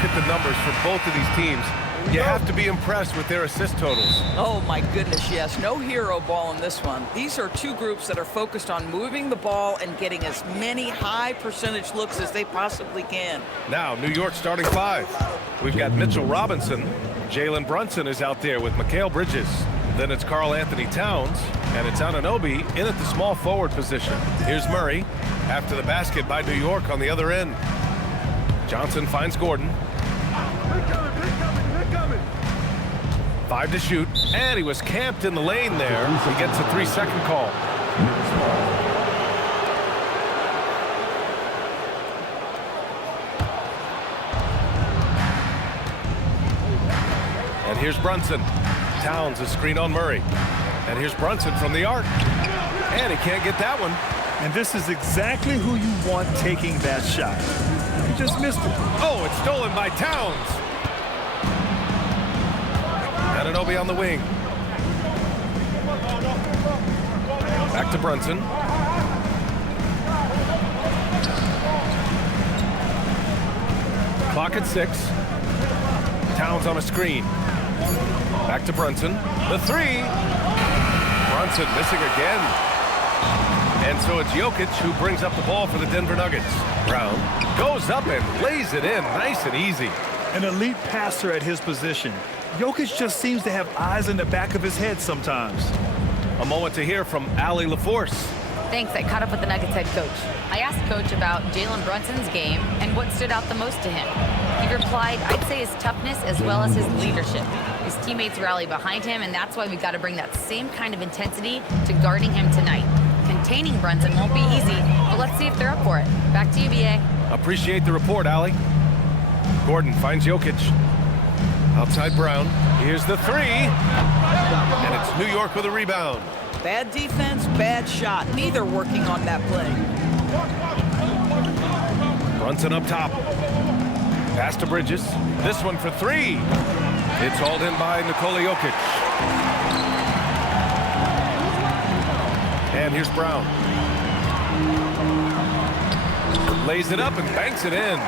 look at the numbers for both of these teams, you have to be impressed with their assist totals. Oh, my goodness, yes. No hero ball in this one. These are two groups that are focused on moving the ball and getting as many high percentage looks as they possibly can. Now, New York starting five. We've got Mitchell Robinson. Jalen Brunson is out there with Mikal Bridges. Then it's Karl Anthony Towns, and it's Anunoby in at the small forward position. Here's Murray after the basket by New York on the other end. Johnson finds Gordon. 5 to shoot, and he was camped in the lane there. He gets a 3-second call. And here's Brunson. Towns, a screen on Murray. And here's Brunson from the arc. And he can't get that one. And this is exactly who you want taking that shot. He just missed it. Oh, it's stolen by Towns. Anunoby on the wing. Back to Brunson. Clock at 6. Towns on a screen. Back to Brunson. The 3. Brunson missing again. And so it's Jokic who brings up the ball for the Denver Nuggets. Brown goes up and lays it in nice and easy. An elite passer at his position. Jokic just seems to have eyes in the back of his head sometimes. A moment to hear from Allie LaForce. Thanks. I caught up with the Nuggets head coach. I asked Coach about Jalen Brunson's game and what stood out the most to him. He replied, I'd say his toughness as well as his leadership. His teammates rally behind him, and that's why we've got to bring that same kind of intensity to guarding him tonight. Containing Brunson won't be easy, but let's see if they're up for it. Back to you, B.A. Appreciate the report, Allie. Gordon finds Jokic. Outside Brown. Here's the 3. And it's New York with a rebound. Bad defense, bad shot. Neither working on that play. Brunson up top. Pass to Bridges. This one for 3. It's hauled in by Nikola Jokic. And here's Brown. Lays it up and banks it in.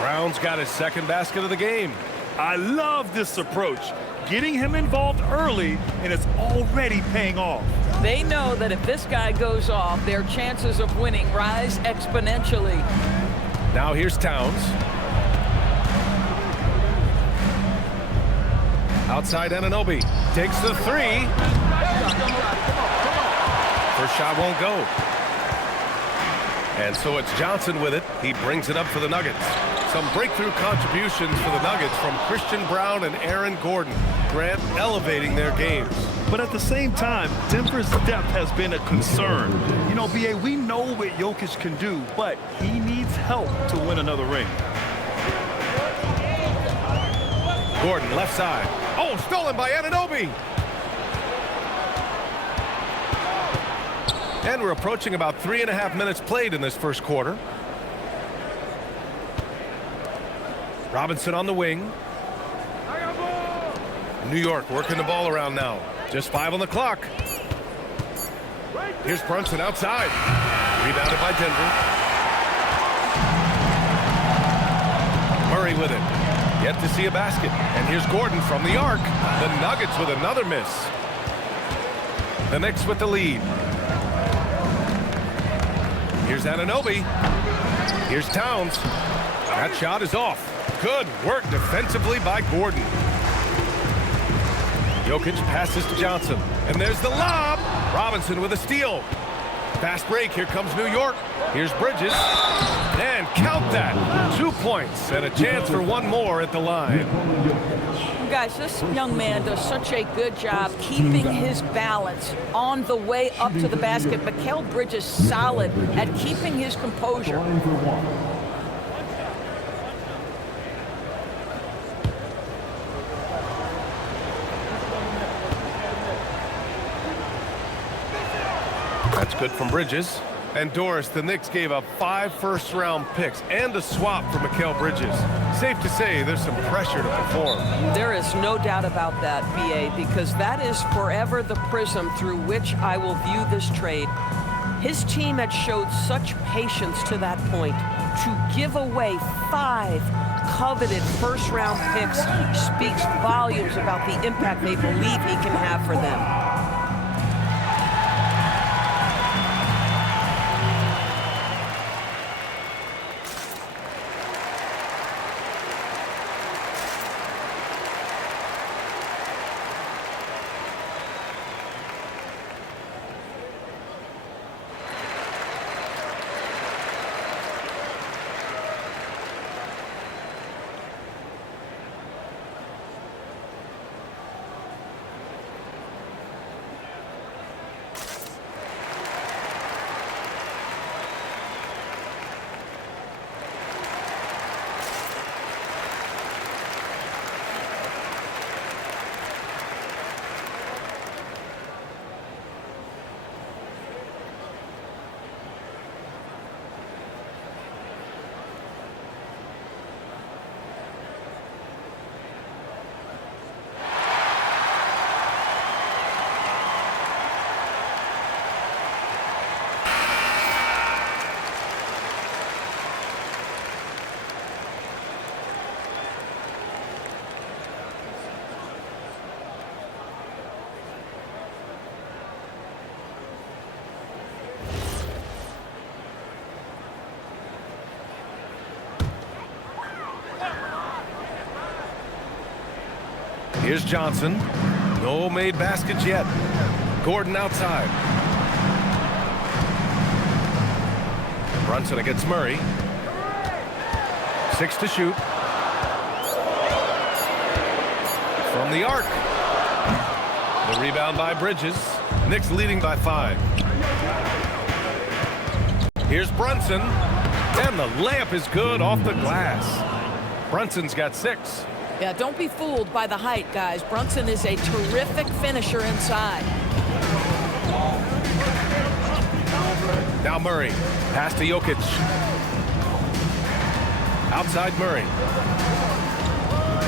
Brown's got his second basket of the game. I love this approach. Getting him involved early, and it's already paying off. They know that if this guy goes off, their chances of winning rise exponentially. Now here's Towns. Outside Anunoby. Takes the 3. First shot won't go. And so it's Johnson with it. He brings it up for the Nuggets. Some breakthrough contributions for the Nuggets from Christian Brown and Aaron Gordon. Grant elevating their games. But at the same time, Denver's depth has been a concern. You know, B.A., we know what Jokic can do, but he needs help to win another ring. Gordon, left side. Oh, stolen by Anunoby. And we're approaching about 3.5 minutes played in this first quarter. Robinson on the wing. New York working the ball around now. Just 5 on the clock. Here's Brunson outside. Rebounded by Denver. Murray with it. Yet to see a basket. And here's Gordon from the arc. The Nuggets with another miss. The Knicks with the lead. Here's Anunoby. Here's Towns. That shot is off. Good work defensively by Gordon. Jokic passes to Johnson. And there's the lob. Robinson with a steal. Fast break. Here comes New York. Here's Bridges. And count that. 2 points and a chance for one more at the line. Guys, this young man does such a good job keeping his balance on the way up to the basket. Mikal Bridges solid at keeping his composure. That's good from Bridges. And Doris, the Knicks gave up 5 first-round picks and a swap for Mikal Bridges. Safe to say there's some pressure to perform. There is no doubt about that, B.A., because that is forever the prism through which I will view this trade. His team had showed such patience to that point to give away 5 coveted first-round picks speaks volumes about the impact they believe he can have for them. Here's Johnson. No made baskets yet. Gordon outside. Brunson against Murray. 6 to shoot. From the arc. The rebound by Bridges. Knicks leading by 5. Here's Brunson. And the layup is good off the glass. Brunson's got 6. Yeah, don't be fooled by the height, guys. Brunson is a terrific finisher inside. Now Murray. Pass to Jokic. Outside Murray.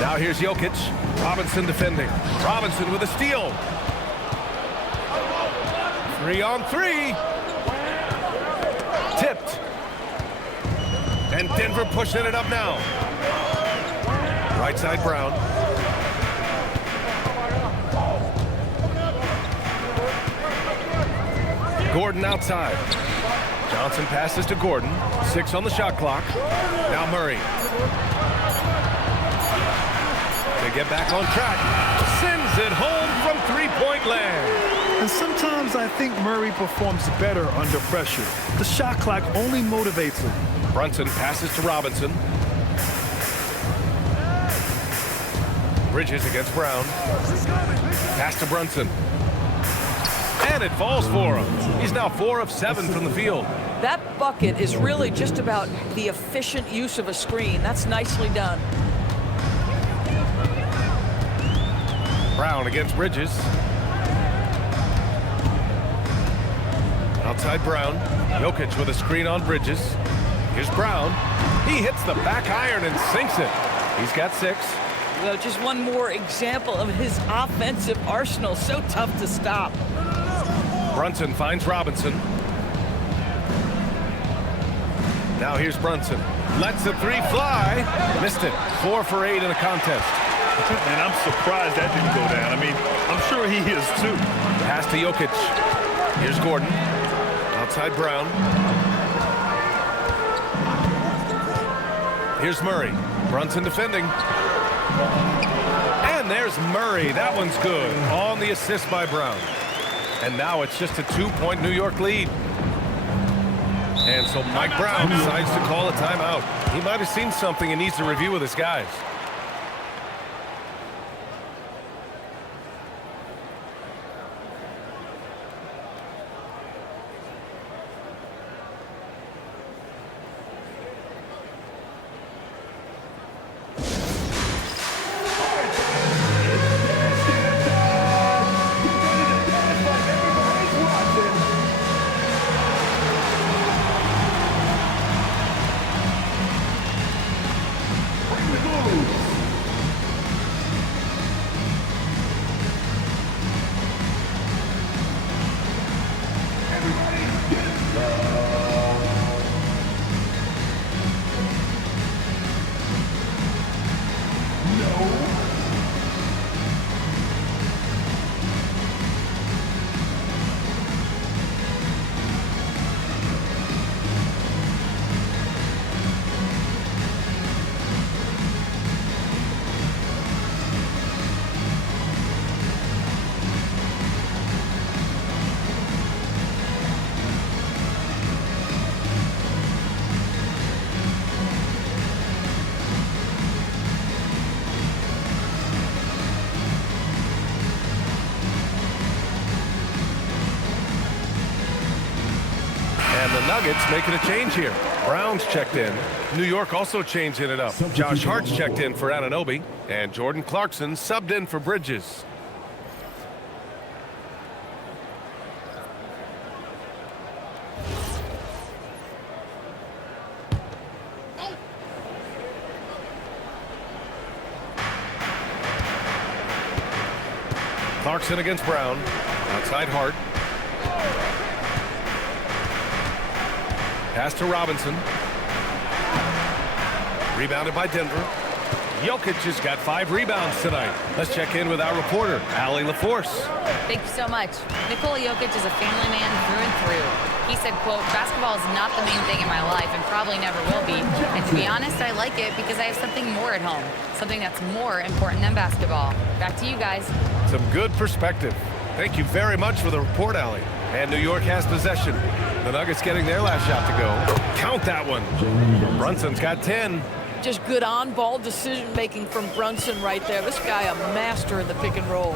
Now here's Jokic. Robinson defending. Robinson with a steal. 3-on-3. Tipped. And Denver pushing it up now. Right side Brown. Gordon outside. Johnson passes to Gordon. 6 on the shot clock. Now Murray. They get back on track. Sends it home from three-point land. And sometimes I think Murray performs better under pressure. The shot clock only motivates him. Brunson passes to Robinson. Bridges against Brown. Pass to Brunson. And it falls for him. He's now 4 of 7 from the field. That bucket is really just about the efficient use of a screen. That's nicely done. Brown against Bridges. Outside Brown. Jokic with a screen on Bridges. Here's Brown. He hits the back iron and sinks it. He's got 6. Well, just one more example of his offensive arsenal. So tough to stop. Brunson finds Robinson. Now here's Brunson. Lets the 3 fly. Missed it. 4 for 8 in a contest. And I'm surprised that didn't go down. I mean, I'm sure he is too. Pass to Jokic. Here's Gordon. Outside Brown. Here's Murray. Brunson defending. And there's Murray. That one's good. On the assist by Brown. And now it's just a 2-point New York lead. And so Mike Brown decides to call a timeout. He might have seen something and needs to review with his guys. And the Nuggets making a change here. Brown's checked in. New York also changing it up. Josh Hart's checked in for Anunoby. And Jordan Clarkson subbed in for Bridges. Clarkson against Brown. Outside Hart. Pass to Robinson. Rebounded by Denver. Jokic has got 5 rebounds tonight. Let's check in with our reporter, Allie LaForce. Thank you so much. Nikola Jokic is a family man through and through. He said, quote, basketball is not the main thing in my life and probably never will be. And to be honest, I like it because I have something more at home, something that's more important than basketball. Back to you guys. Some good perspective. Thank you very much for the report, Allie. And New York has possession. The Nuggets getting their last shot to go. Count that one. Brunson's got 10. Just good on-ball decision-making from Brunson right there. This guy a master in the pick and roll.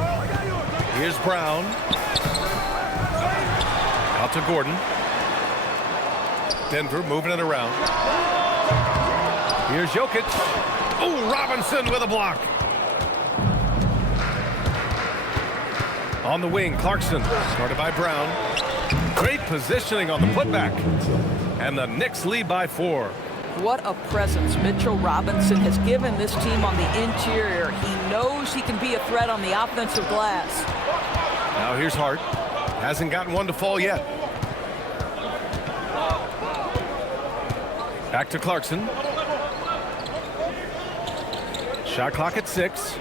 Here's Brown. Out to Gordon. Denver moving it around. Here's Jokic. Oh, Robinson with a block. On the wing, Clarkson. Started by Brown. Great positioning on the putback. And the Knicks lead by 4. What a presence Mitchell Robinson has given this team on the interior. He knows he can be a threat on the offensive glass. Now here's Hart. Hasn't gotten one to fall yet. Back to Clarkson. Shot clock at 6.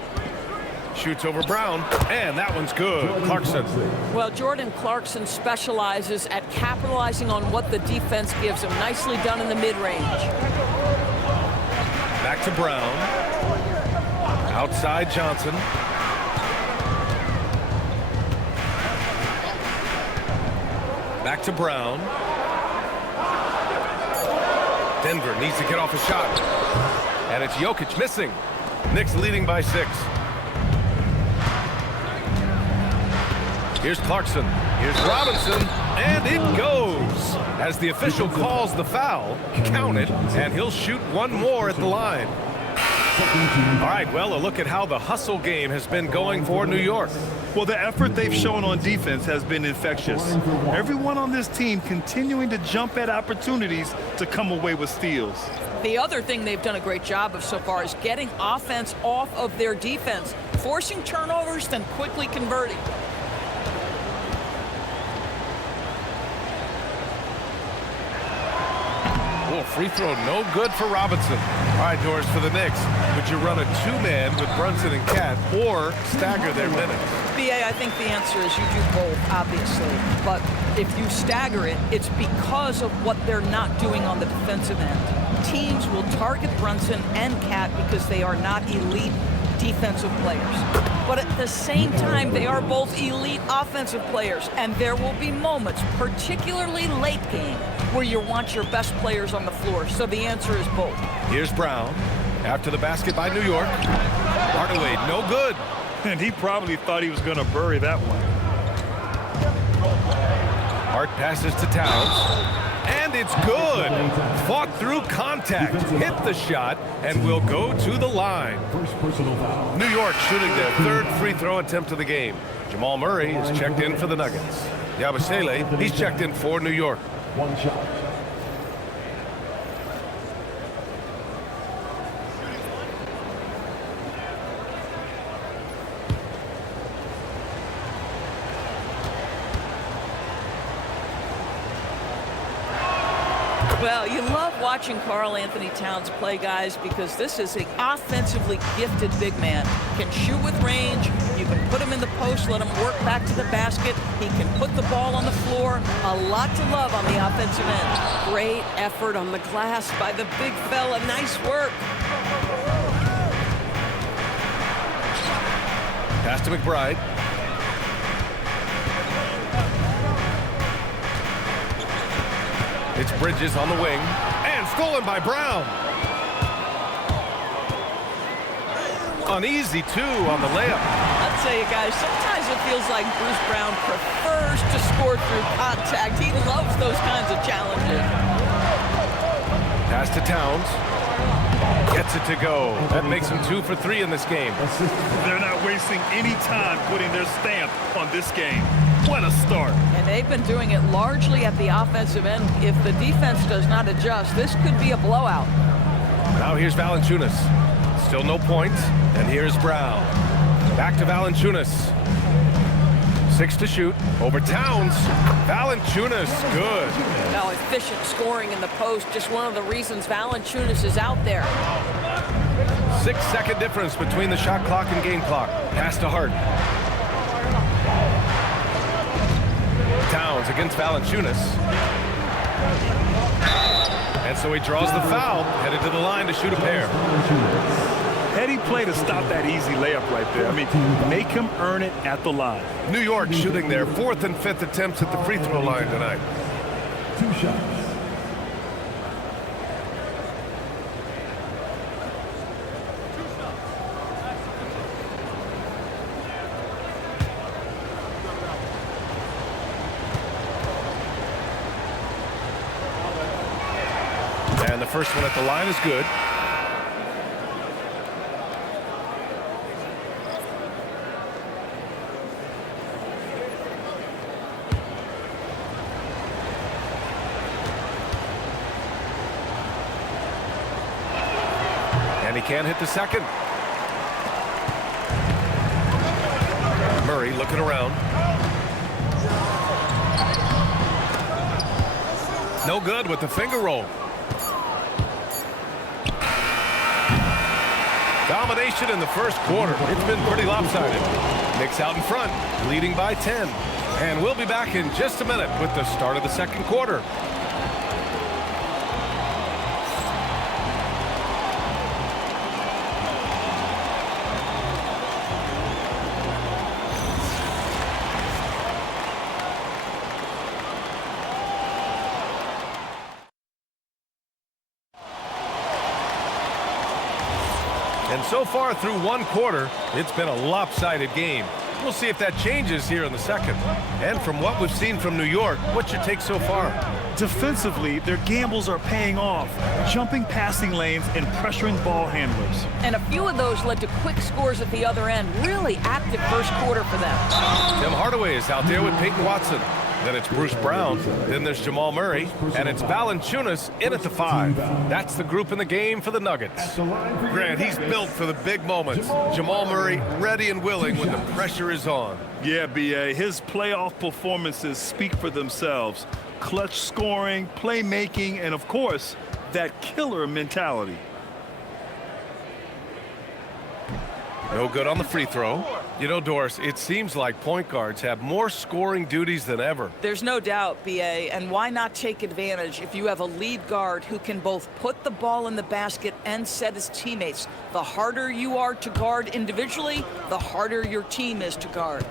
Shoots over Brown, and that one's good. Clarkson. Well, Jordan Clarkson specializes at capitalizing on what the defense gives him. Nicely done in the mid-range. Back to Brown. Outside Johnson. Back to Brown. Denver needs to get off a shot. And it's Jokic missing. Knicks leading by 6. Here's Clarkson. Here's Robinson. And it goes. As the official calls the foul, count it, and he'll shoot one more at the line. All right, well, a look at how the hustle game has been going for New York. Well, the effort they've shown on defense has been infectious. Everyone on this team continuing to jump at opportunities to come away with steals. The other thing they've done a great job of so far is getting offense off of their defense, forcing turnovers, then quickly converting. Oh, free throw no good for Robinson. All right, Doris, for the Knicks, would you run a 2-man with Brunson and Cat or stagger their minutes? BA, I think the answer is you do both, obviously. But if you stagger it, it's because of what they're not doing on the defensive end. Teams will target Brunson and Cat because they are not elite defensive players. But at the same time, they are both elite offensive players. And there will be moments, particularly late game, where you want your best players on the floor. So the answer is both. Here's Brown. After the basket by New York. Hardaway, no good. And he probably thought he was going to bury that one. Hart passes to Towns. And it's good. Fought through contact. Hit the shot and will go to the line. New York shooting their 3rd free throw attempt of the game. Jamal Murray is checked in for the Nuggets. Yabusele, he's checked in for New York. One shot. Well, you love watching Karl Anthony Towns play, guys, because this is an offensively gifted big man. Can shoot with range. You can put him in the post, let him work back to the basket. He can put the ball on the floor. A lot to love on the offensive end. Great effort on the glass by the big fella. Nice work. Pass to McBride. It's Bridges on the wing, and stolen by Brown. Uneasy, too, on the layup. I'll tell you guys, sometimes it feels like Bruce Brown prefers to score through contact. He loves those kinds of challenges. Pass to Towns. Gets it to go. That makes him 2 for 3 in this game. They're not wasting any time putting their stamp on this game. What a start. And they've been doing it largely at the offensive end. If the defense does not adjust, this could be a blowout. Now here's Valanciunas. Still no points. And here's Brown. Back to Valanciunas. 6 to shoot. Over Towns. Valanciunas, good. Now efficient scoring in the post, just one of the reasons Valanciunas is out there. 6-second difference between the shot clock and game clock. Pass to Hart. Towns against Valanciunas. And so he draws the foul, headed to the line to shoot a pair. Heady play to stop that easy layup right there. I mean, make him earn it at the line. New York shooting their 4th and 5th attempts at the free throw line tonight. 2 shots. And the first one at the line is good. And he can't hit the second. Murray looking around. No good with the finger roll. Domination in the first quarter. It's been pretty lopsided. Knicks out in front, leading by 10. And we'll be back in just a minute with the start of the second quarter. And so far through one quarter, it's been a lopsided game. We'll see if that changes here in the second. And from what we've seen from New York, what's your take so far? Defensively, their gambles are paying off, jumping passing lanes and pressuring ball handlers. And a few of those led to quick scores at the other end. Really active first quarter for them. Tim Hardaway is out there with Peyton Watson. Then it's Bruce Brown. Then there's Jamal Murray. And it's Valanciunas in at the 5. That's the group in the game for the Nuggets. Grant, he's built for the big moments. Jamal Murray ready and willing when the pressure is on. Yeah, B.A., his playoff performances speak for themselves. Clutch scoring, playmaking, and of course, that killer mentality. No good on the free throw. You know, Doris, it seems like point guards have more scoring duties than ever. There's no doubt, B.A., and why not take advantage if you have a lead guard who can both put the ball in the basket and set his teammates. The harder you are to guard individually, the harder your team is to guard.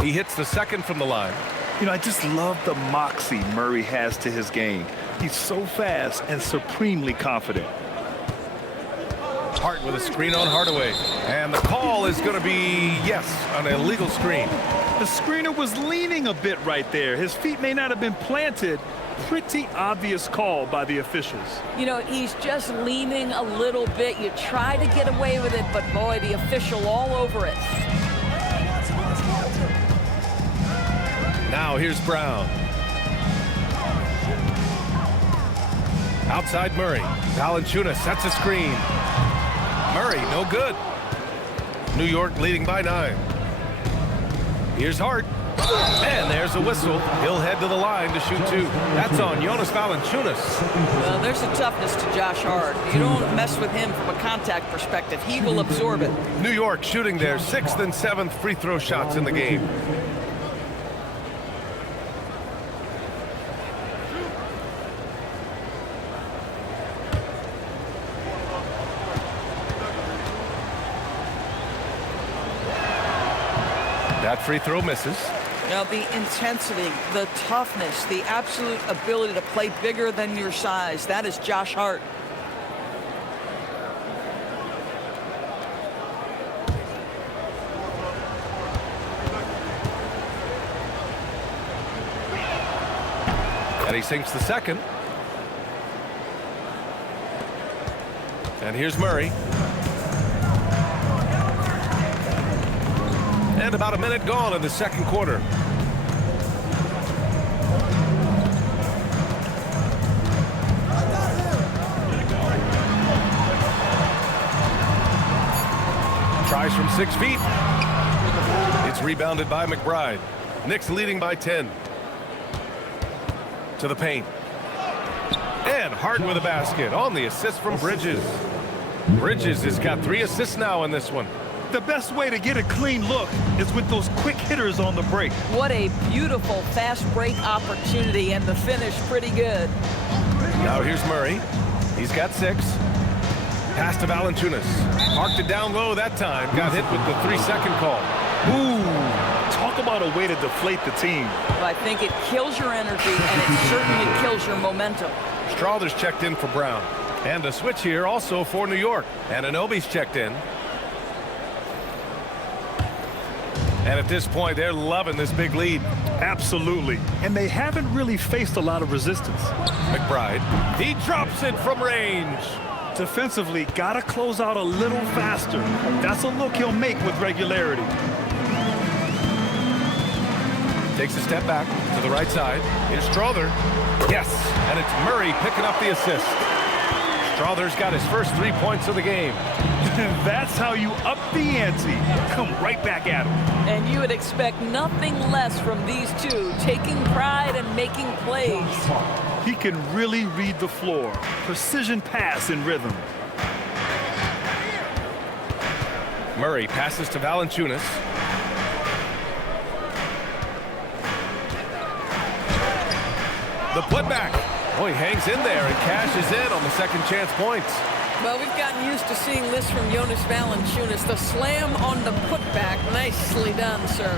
He hits the second from the line. You know, I just love the moxie Murray has to his game. He's so fast and supremely confident. Hart with a screen on Hardaway. And the call is going to be, yes, an illegal screen. The screener was leaning a bit right there. His feet may not have been planted. Pretty obvious call by the officials. You know, he's just leaning a little bit. You try to get away with it, but boy, the official all over it. Now here's Brown. Outside Murray. Valanciunas sets a screen. Murray, no good. New York leading by 9. Here's Hart. And there's a whistle. He'll head to the line to shoot 2. That's on Jonas Valanciunas. Well, there's a toughness to Josh Hart. You don't mess with him from a contact perspective. He will absorb it. New York shooting their 6th and 7th free throw shots in the game. That free throw misses. Now, the intensity, the toughness, the absolute ability to play bigger than your size, that is Josh Hart. And he sinks the second. And here's Murray. And about a minute gone in the second quarter. Tries from 6 feet. It's rebounded by McBride. Knicks leading by 10. To the paint. And Hart with a basket on the assist from Bridges. Bridges has got 3 assists now in this one. The best way to get a clean look is with those quick hitters on the break. What a beautiful fast break opportunity, and the finish pretty good. Now here's Murray. He's got 6. Pass to Valanciunas. Parked it down low that time. Got hit with the 3-second call. Ooh, talk about a way to deflate the team. I think it kills your energy, and it certainly kills your momentum. Strawther's checked in for Brown. And a switch here also for New York. And Anunoby's checked in. And at this point, they're loving this big lead. Absolutely. And they haven't really faced a lot of resistance. McBride, he drops it from range. Defensively, gotta close out a little faster. That's a look he'll make with regularity. Takes a step back to the right side. Here's Strawther. Yes, and it's Murray picking up the assist. Strawther's got his first 3 points of the game. That's how you up the ante. Come right back at him. And you would expect nothing less from these two, taking pride and making plays. He can really read the floor. Precision pass in rhythm. Murray passes to Valanciunas. The putback. Oh, he hangs in there and cashes in on the second chance points. Well, we've gotten used to seeing this from Jonas Valanciunas. The slam on the putback. Nicely done, sir.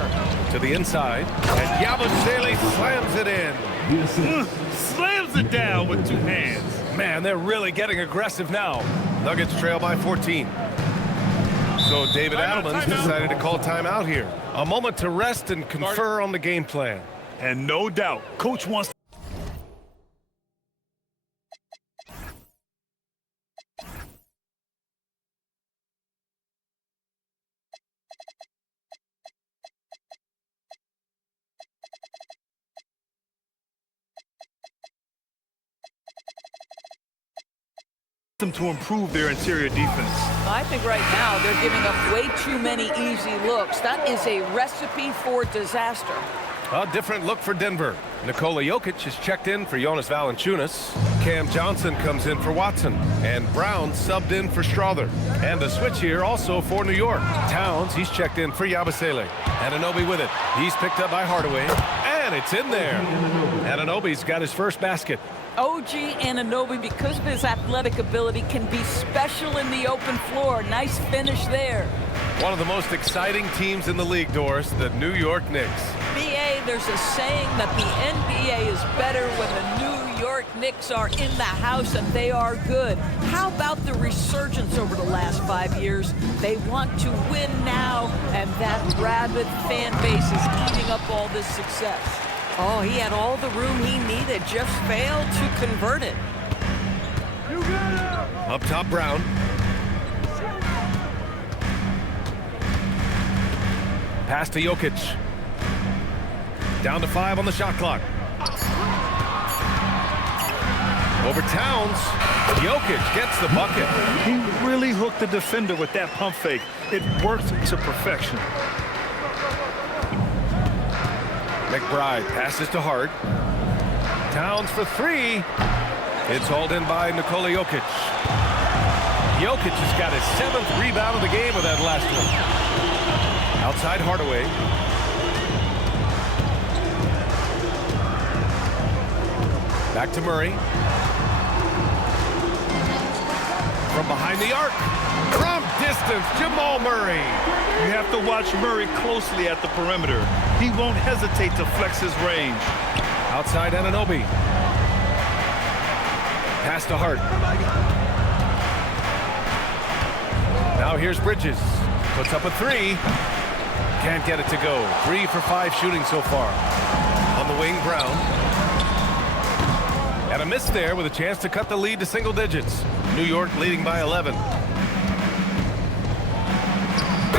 To the inside. And Yabusele slams it in. Slams it down with 2 hands. Man, they're really getting aggressive now. Nuggets trail by 14. So David Adelman's decided to call timeout here. A moment to rest and confer on the game plan. And no doubt, coach wants them to improve their interior defense. I think right now they're giving up way too many easy looks. That is a recipe for disaster. A different look for Denver. Nikola Jokic is checked in for Jonas Valanciunas. Cam Johnson comes in for Watson. And Brown subbed in for Strawther. And a switch here also for New York. Towns, he's checked in for Yabusele. Anunoby with it. He's picked up by Hardaway. And it's in there. Anunoby's got his first basket. OG Anunoby, because of his athletic ability, can be special in the open floor. Nice finish there. One of the most exciting teams in the league, Doris, the New York Knicks. BA, there's a saying that the NBA is better when the New York Knicks are in the house, and they are good. How about the resurgence over the last 5 years? They want to win now, and that rabid fan base is eating up all this success. Oh, he had all the room he needed, just failed to convert it. Up top, Brown. Pass to Jokic. Down to 5 on the shot clock. Over Towns. Jokic gets the bucket. He really hooked the defender with that pump fake. It worked to perfection. McBride passes to Hart. Towns for three. It's hauled in by Nikola Jokic. Jokic has got his 7th rebound of the game with that last one. Outside Hardaway. Back to Murray. From behind the arc. From distance, Jamal Murray. You have to watch Murray closely at the perimeter. He won't hesitate to flex his range. Outside Anunoby. Pass to Hart. Now here's Bridges. Puts up a three. Can't get it to go. 3 for 5 shooting so far. On the wing, Brown. And a miss there with a chance to cut the lead to single digits. New York leading by 11.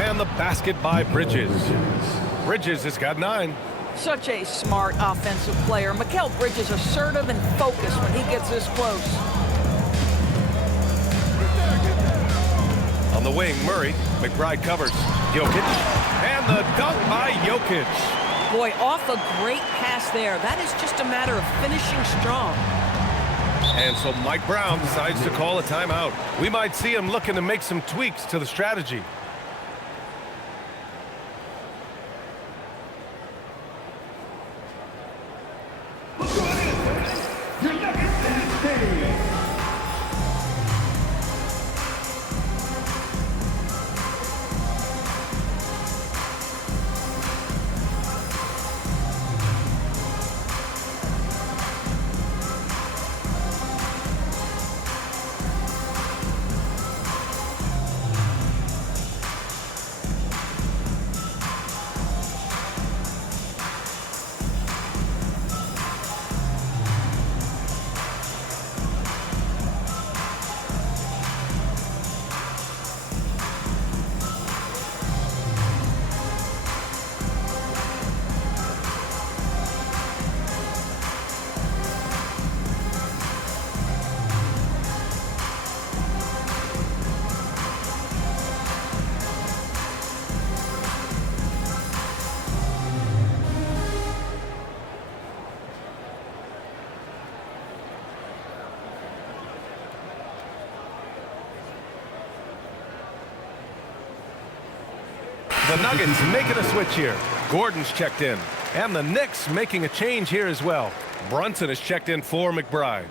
And the basket by Bridges. Bridges has got 9. Such a smart offensive player. Mikal Bridges assertive and focused when he gets this close. On the wing, Murray. McBride covers. Jokic. And the dunk by Jokic. Boy, off a great pass there. That is just a matter of finishing strong. And so Mike Brown decides to call a timeout. We might see him looking to make some tweaks to the strategy. The Nuggets making a switch here. Gordon's checked in. And the Knicks making a change here as well. Brunson is checked in for McBride.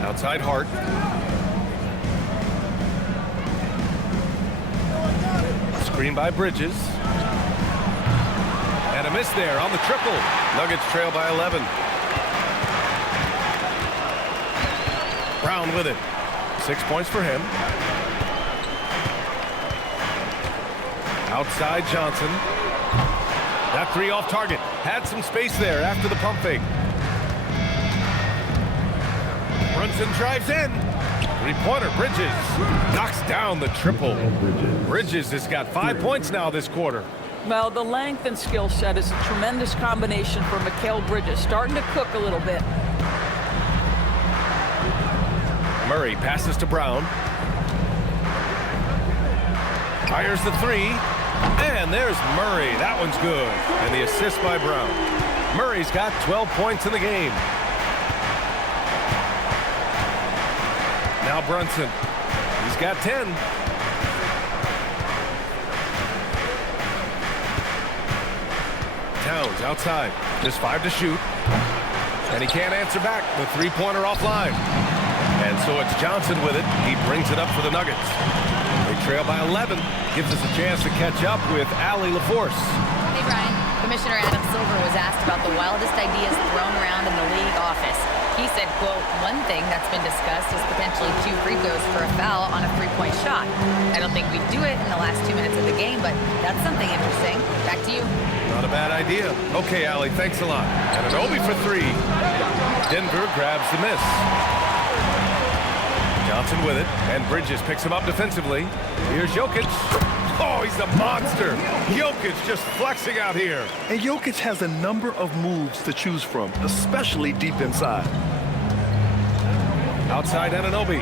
Outside Hart. Screen by Bridges. And a miss there on the triple. Nuggets trail by 11. Brown with it. 6 points for him. Outside Johnson. That three off target. Had some space there after the pump fake. Brunson drives in. Three-pointer, Bridges knocks down the triple. Bridges has got 5 points now this quarter. Well, the length and skill set is a tremendous combination for Mikal Bridges. Starting to cook a little bit. Murray passes to Brown. Fires the three. And there's Murray. That one's good. And the assist by Brown. Murray's got 12 points in the game. Now Brunson. He's got 10. Towns outside. Just 5 to shoot. And he can't answer back. The three-pointer offline. And so it's Johnson with it. He brings it up for the Nuggets. They trail by 11. Gives us a chance to catch up with Allie LaForce. Hey, Brian. Commissioner Adam Silver was asked about the wildest ideas thrown around in the league office. He said, quote, one thing that's been discussed is potentially 2 free throws for a foul on a three-point shot. I don't think we'd do it in the last 2 minutes of the game, but that's something interesting. Back to you. Not a bad idea. Okay, Allie, thanks a lot. And an Obi for 3. Denver grabs the miss. Johnson with it, and Bridges picks him up defensively. Here's Jokic. Oh, he's a monster. Jokic just flexing out here. And Jokic has a number of moves to choose from, especially deep inside. Outside Anunoby.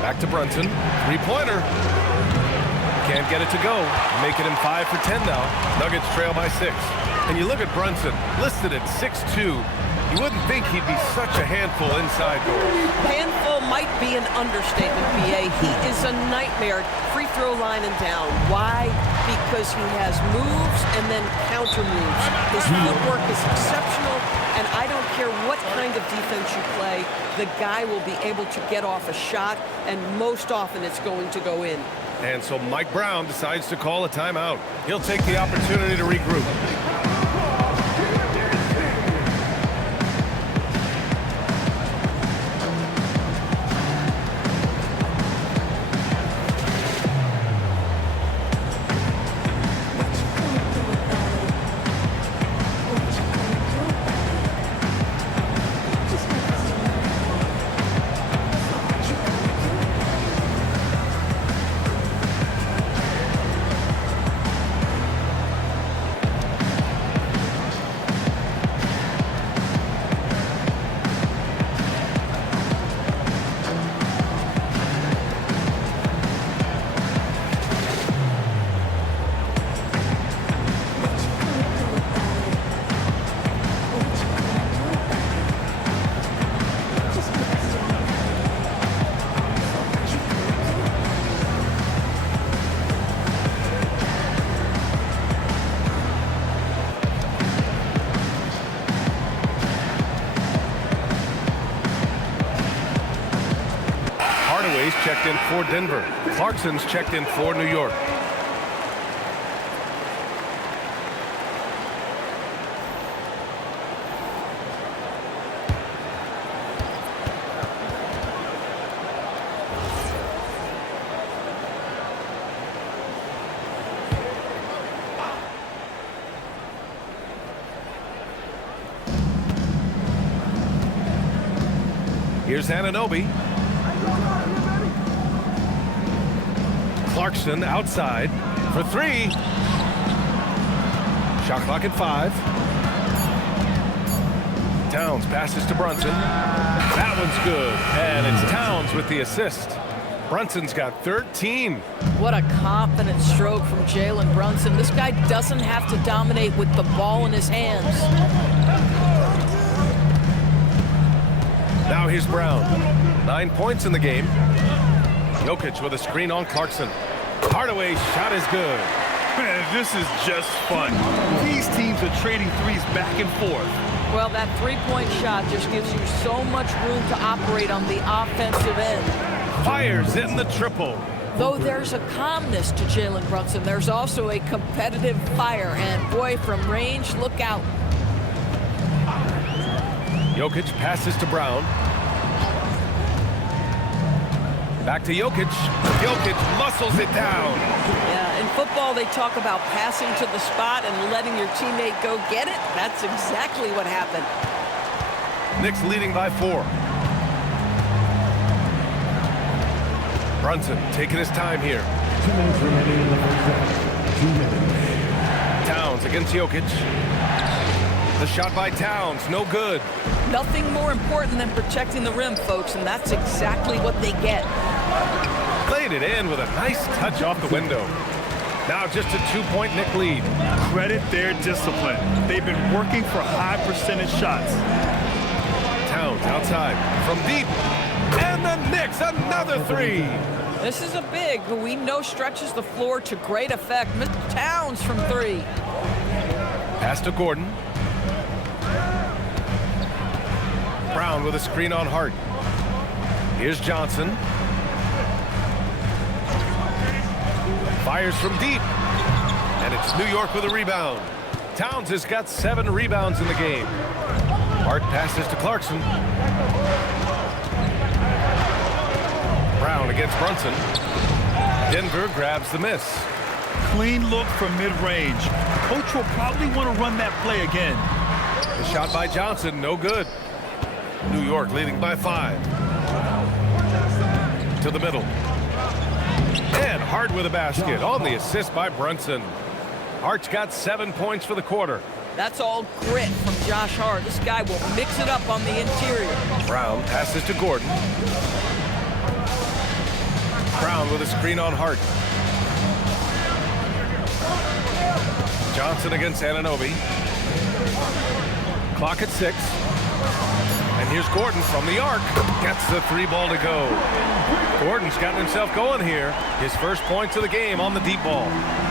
Back to Brunson. Three-pointer. Can't get it to go. Making him 5 for 10 now. Nuggets trail by 6. And you look at Brunson, listed at 6'2". You wouldn't think he'd be such a handful inside doors. Handful might be an understatement, B.A. He is a nightmare, free throw line and down. Why? Because he has moves and then counter moves. His footwork is exceptional, and I don't care what kind of defense you play, the guy will be able to get off a shot, and most often it's going to go in. And so Mike Brown decides to call a timeout. He'll take the opportunity to regroup. Checked in for Denver. Clarkson's checked in for New York. Here's Anunoby. Clarkson outside for 3. Shot clock at 5. Towns passes to Brunson. That one's good. And it's Towns with the assist. Brunson's got 13. What a confident stroke from Jalen Brunson. This guy doesn't have to dominate with the ball in his hands. Now here's Brown. 9 points in the game. Jokic with a screen on Clarkson. Hardaway's shot is good. Man, this is just fun. These teams are trading threes back and forth. Well, that three-point shot just gives you so much room to operate on the offensive end. Fires in the triple. Though there's a calmness to Jalen Brunson, there's also a competitive fire. And boy, from range, look out. Jokic passes to Brown. Back to Jokic. Jokic muscles it down. Yeah, in football, they talk about passing to the spot and letting your teammate go get it. That's exactly what happened. Knicks leading by 4. Brunson taking his time here. 2 minutes remaining in the first half. 2 minutes. Towns against Jokic. The shot by Towns, no good. Nothing more important than protecting the rim, folks, and that's exactly what they get. Played it in with a nice touch off the window. Now just a 2-point Knick lead. Credit their discipline. They've been working for high percentage shots. Towns outside from deep. And the Knicks, another 3. This is a big who we know stretches the floor to great effect. Mr. Towns from 3. Pass to Gordon. Brown with a screen on Hart. Here's Johnson. Fires from deep. And it's New York with a rebound. Towns has got 7 rebounds in the game. Hart passes to Clarkson. Brown against Brunson. Denver grabs the miss. Clean look from mid-range. Coach will probably want to run that play again. The shot by Johnson, no good. New York leading by 5. to the middle. And Hart with a basket on the assist by Brunson. Hart's got 7 points for the quarter. That's all grit from Josh Hart. This guy will mix it up on the interior. Brown passes to Gordon. Brown with a screen on Hart. Johnson against Anunoby. Clock at 6. And here's Gordon from the arc. Gets the 3 ball to go. Gordon's gotten himself going here. His first points of the game on the deep ball.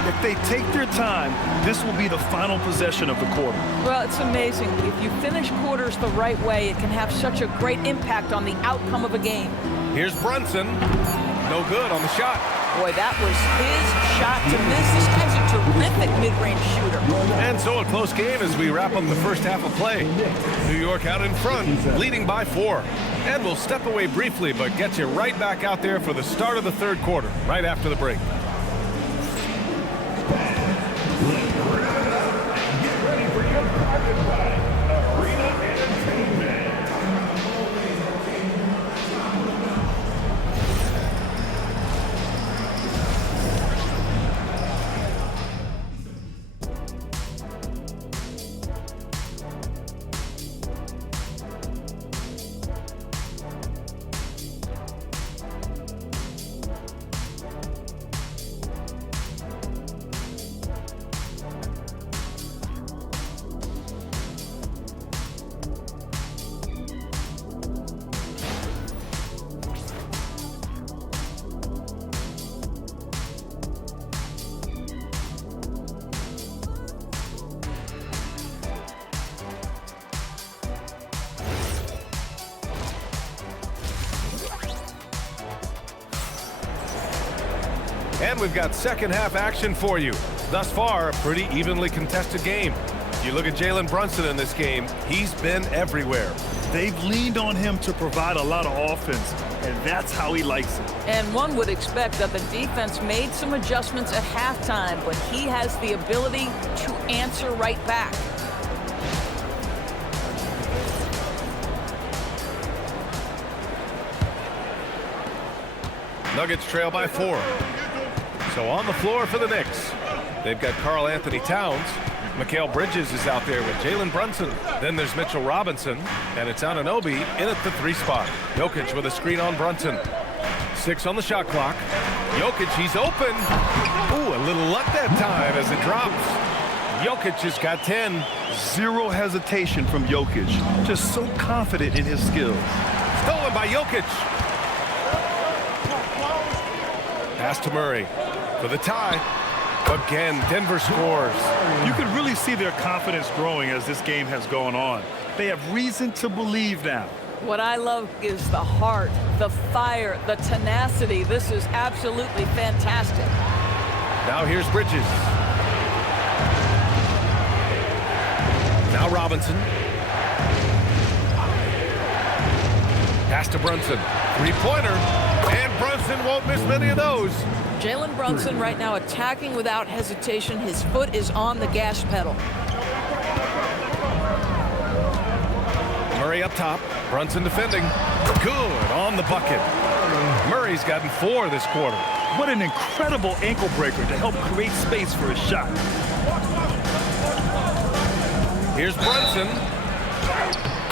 If they take their time, this will be the final possession of the quarter. Well, it's amazing. If you finish quarters the right way, it can have such a great impact on the outcome of a game. Here's Brunson. No good on the shot. Boy, that was his shot to miss. This guy's a terrific mid-range shooter. And so a close game as we wrap up the first half of play. New York out in front, leading by 4. And we'll step away briefly, but get you right back out there for the start of the third quarter, right after the break. And we've got second half action for you. Thus far, a pretty evenly contested game. You look at Jalen Brunson in this game, he's been everywhere. They've leaned on him to provide a lot of offense, and that's how he likes it. And one would expect that the defense made some adjustments at halftime, but he has the ability to answer right back. Nuggets trail by 4. So on the floor for the Knicks, they've got Karl Anthony Towns. Mikal Bridges is out there with Jalen Brunson. Then there's Mitchell Robinson, and it's Anunoby in at the 3 spot. Jokic with a screen on Brunson. 6 on the shot clock. Jokic, he's open. Ooh, a little luck that time as it drops. Jokic has got 10. Zero hesitation from Jokic. Just so confident in his skills. Stolen by Jokic. Pass to Murray for the tie. Again, Denver scores. You can really see their confidence growing as this game has gone on. They have reason to believe now. What I love is the heart, the fire, the tenacity. This is absolutely fantastic. Now here's Bridges. Now Robinson. Pass to Brunson. 3-pointer. And Brunson won't miss many of those. Jalen Brunson right now attacking without hesitation. His foot is on the gas pedal. Murray up top. Brunson defending. Good on the bucket. Murray's gotten 4 this quarter. What an incredible ankle breaker to help create space for a shot. Here's Brunson.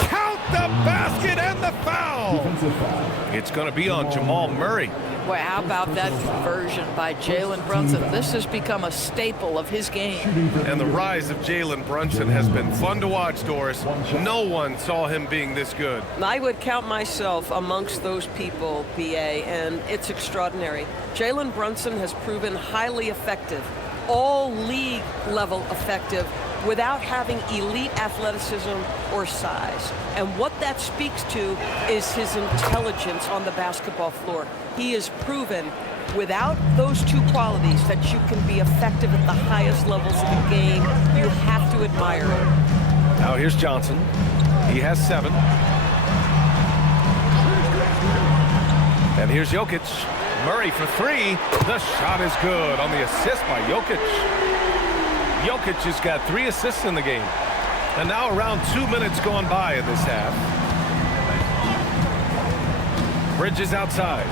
Count the basket and the foul. It's going to be on Jamal Murray. Boy, how about that conversion by Jalen Brunson? This has become a staple of his game. And the rise of Jalen Brunson has been fun to watch, Doris. No one saw him being this good. I would count myself amongst those people, BA, and it's extraordinary. Jalen Brunson has proven highly effective, all league level effective, without having elite athleticism or size. And what that speaks to is his intelligence on the basketball floor. He has proven without those 2 qualities that you can be effective at the highest levels of the game. You have to admire it. Now here's Johnson. He has 7. And here's Jokic. Murray for 3. The shot is good on the assist by Jokic. Jokic has got 3 assists in the game. And now around 2 minutes going by in this half. Bridges outside.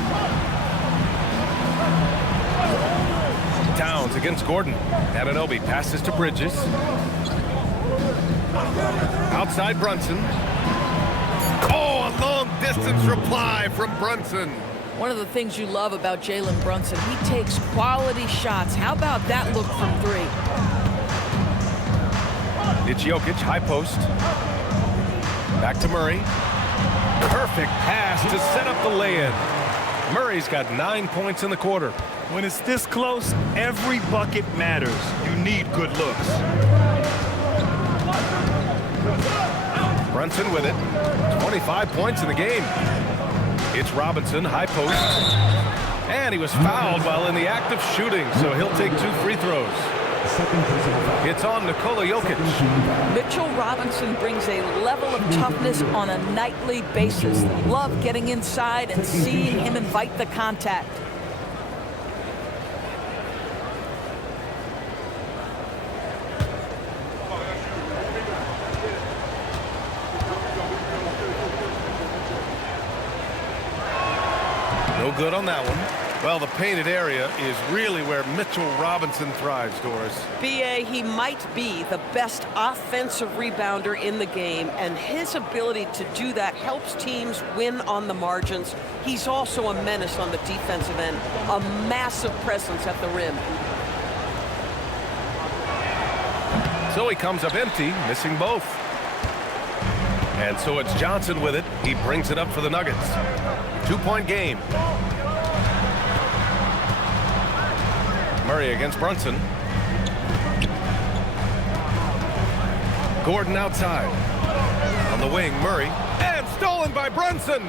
Towns against Gordon. Anunoby passes to Bridges. Outside Brunson. Oh, a long distance reply from Brunson. One of the things you love about Jalen Brunson, he takes quality shots. How about that look from three? It's Jokic, high post. Back to Murray. Perfect pass to set up the lay-in. Murray's got 9 points in the quarter. When it's this close, every bucket matters. You need good looks. Brunson with it. 25 points in the game. It's Robinson, high post. And he was fouled while in the act of shooting, so he'll take 2 free throws. It's on Nikola Jokic. Mitchell Robinson brings a level of toughness on a nightly basis. Love getting inside and seeing him invite the contact. No good on that one. Well, the painted area is really where Mitchell Robinson thrives, Doris. BA, he might be the best offensive rebounder in the game, and his ability to do that helps teams win on the margins. He's also a menace on the defensive end, a massive presence at the rim. So he comes up empty, missing both. And so it's Johnson with it. He brings it up for the Nuggets. 2-point game. Murray against Brunson. Gordon outside. On the wing, Murray. And stolen by Brunson.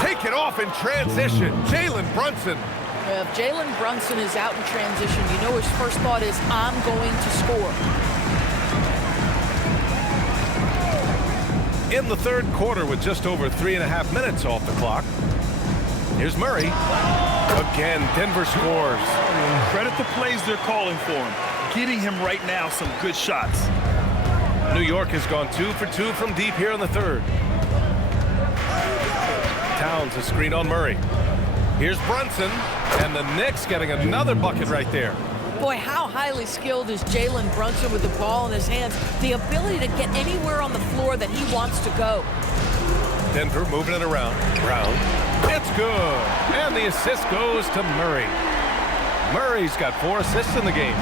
Take it off in transition. Jalen Brunson. If Jalen Brunson is out in transition, you know his first thought is, I'm going to score. In the third quarter with just over 3.5 minutes off the clock. Here's Murray. Again, Denver scores. Credit the plays they're calling for him. Getting him right now some good shots. New York has gone 2 for 2 from deep here in the third. Towns a screen on Murray. Here's Brunson, and the Knicks getting another bucket right there. Boy, how highly skilled is Jalen Brunson with the ball in his hands. The ability to get anywhere on the floor that he wants to go. Denver moving it around. Brown. It's good. And the assist goes to Murray. Murray's got 4 assists in the game.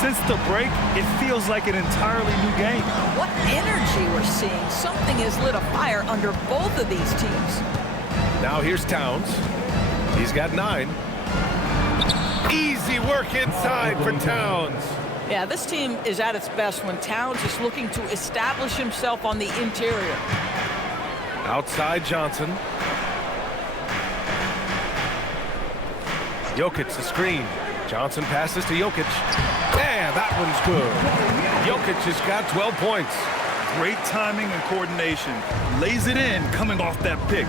Since the break, it feels like an entirely new game. What energy we're seeing. Something has lit a fire under both of these teams. Now here's Towns. He's got 9. Easy work inside for Towns. Yeah, this team is at its best when Towns is looking to establish himself on the interior. Outside Johnson. Jokic the screen. Johnson passes to Jokic. And that one's good. Jokic has got 12 points. Great timing and coordination. Lays it in coming off that pick.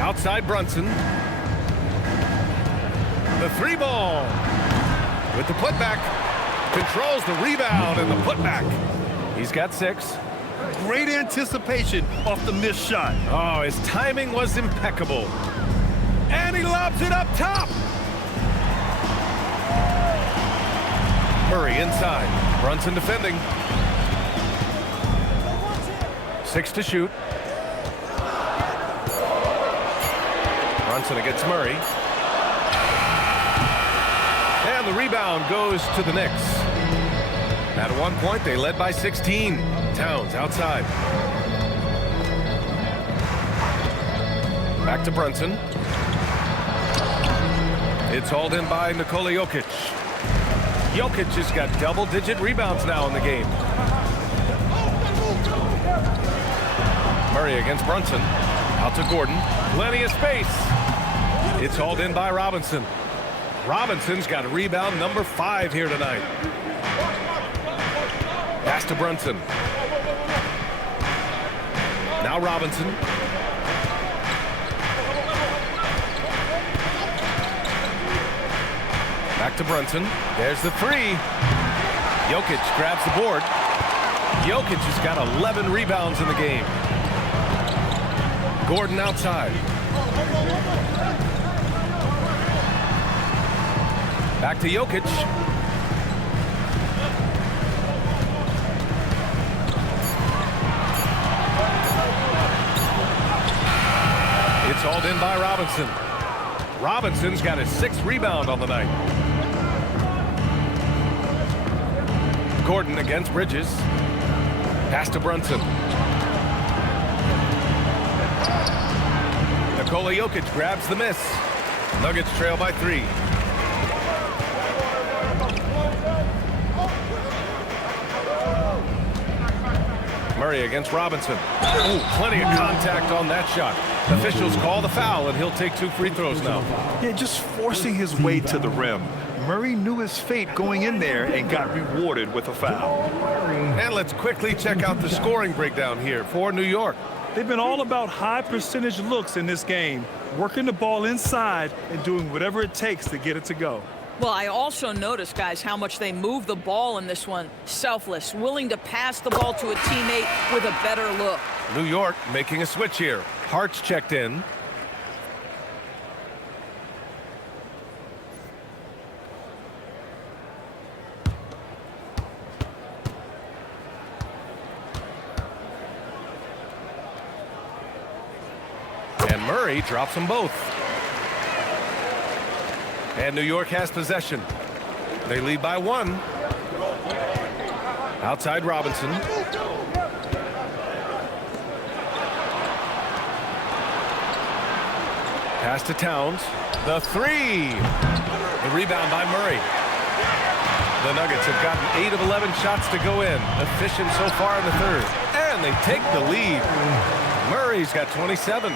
Outside Brunson. The 3-ball. With the putback. Controls the rebound and the putback. He's got 6. Great anticipation off the missed shot. Oh, his timing was impeccable. And he lobs it up top. Murray inside. Brunson defending. 6 to shoot. Brunson against Murray. And the rebound goes to the Knicks. At one point, they led by 16. Towns outside. Back to Brunson. It's hauled in by Nikola Jokic. Jokic has got double-digit rebounds now in the game. Murray against Brunson. Out to Gordon. Plenty of space. It's hauled in by Robinson. Robinson's got rebound number 5 here tonight. Pass to Brunson. Now Robinson. Back to Brunson. There's the 3. Jokic grabs the board. Jokic has got 11 rebounds in the game. Gordon outside. Back to Jokic. It's hauled in by Robinson. Robinson's got his 6th rebound on the night. Gordon against Bridges. Pass to Brunson. Nikola Jokic grabs the miss. Nuggets trail by 3. Murray against Robinson. Ooh, plenty of contact on that shot. Officials call the foul, and he'll take 2 free throws now. Yeah, just forcing his way to the rim. Murray knew his fate going in there and got rewarded with a foul. And let's quickly check out the scoring breakdown here for New York. They've been all about high percentage looks in this game, working the ball inside and doing whatever it takes to get it to go. Well, I also noticed, guys, how much they move the ball in this one. Selfless, willing to pass the ball to a teammate with a better look. New York making a switch here. Hart's checked in. And Murray drops them both. And New York has possession. They lead by 1. Outside Robinson. Pass to Towns. The 3. The rebound by Murray. The Nuggets have gotten 8 of 11 shots to go in. Efficient so far in the 3rd. And they take the lead. Murray's got 27.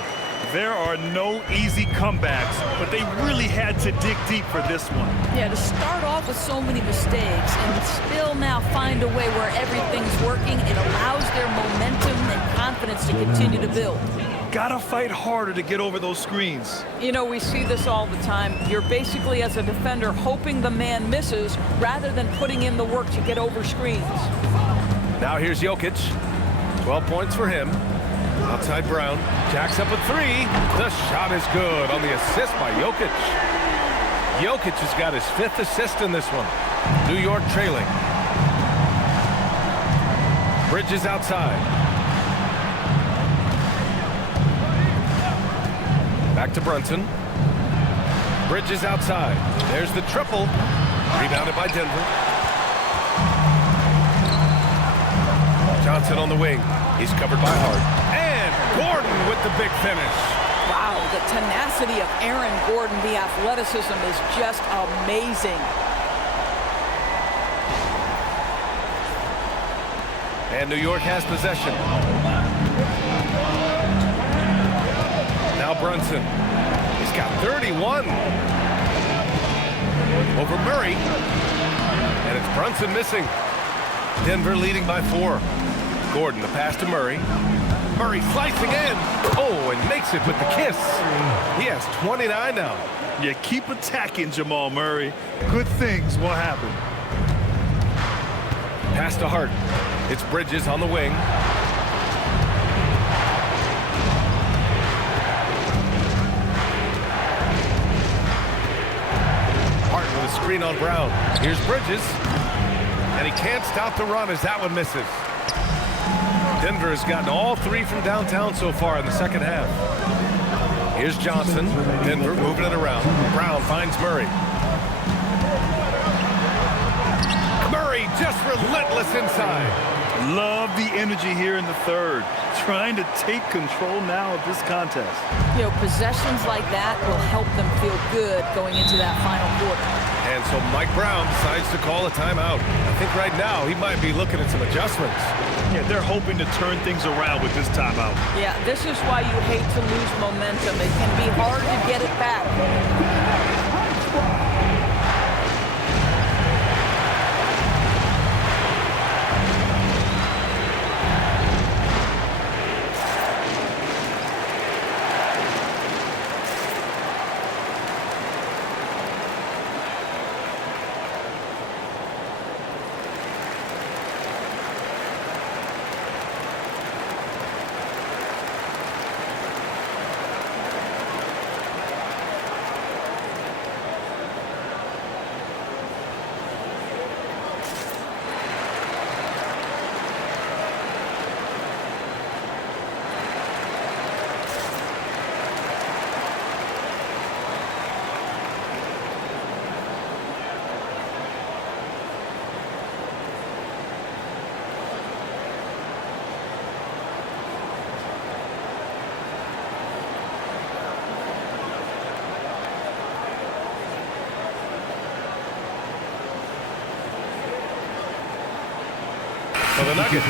There are no easy comebacks, but they really had to dig deep for this one. Yeah, to start off with so many mistakes and still now find a way where everything's working, it allows their momentum and confidence to continue to build. Gotta fight harder to get over those screens. You know, we see this all the time. You're basically, as a defender, hoping the man misses rather than putting in the work to get over screens. Now here's Jokic. 12 points for him. Outside Brown. Jacks up a 3. The shot is good on the assist by Jokic. Jokic has got his 5th assist in this one. New York trailing. Bridges outside. Back to Brunson. Bridges outside. There's the triple. Rebounded by Denver. Johnson on the wing. He's covered by Hart. And Gordon with the big finish. Wow, the tenacity of Aaron Gordon, the athleticism is just amazing. And New York has possession. Now Brunson. He's got 31. Over Murray. And it's Brunson missing. Denver leading by 4. Gordon, the pass to Murray. Murray slicing in. Oh, and makes it with the kiss. He has 29 now. You keep attacking, Jamal Murray. Good things will happen. Pass to Hart. It's Bridges on the wing. Hart with a screen on Brown. Here's Bridges. And he can't stop the run as that one misses. Denver has gotten all 3 from downtown so far in the second half. Here's Johnson. Denver moving it around. Brown finds Murray. Murray just relentless inside. Love the energy here in the 3rd. Trying to take control now of this contest. You know, possessions like that will help them feel good going into that final quarter. And so Mike Brown decides to call a timeout. I think right now he might be looking at some adjustments. Yeah, they're hoping to turn things around with this timeout. Yeah, this is why you hate to lose momentum. It can be hard to get it back. For the Nuggets,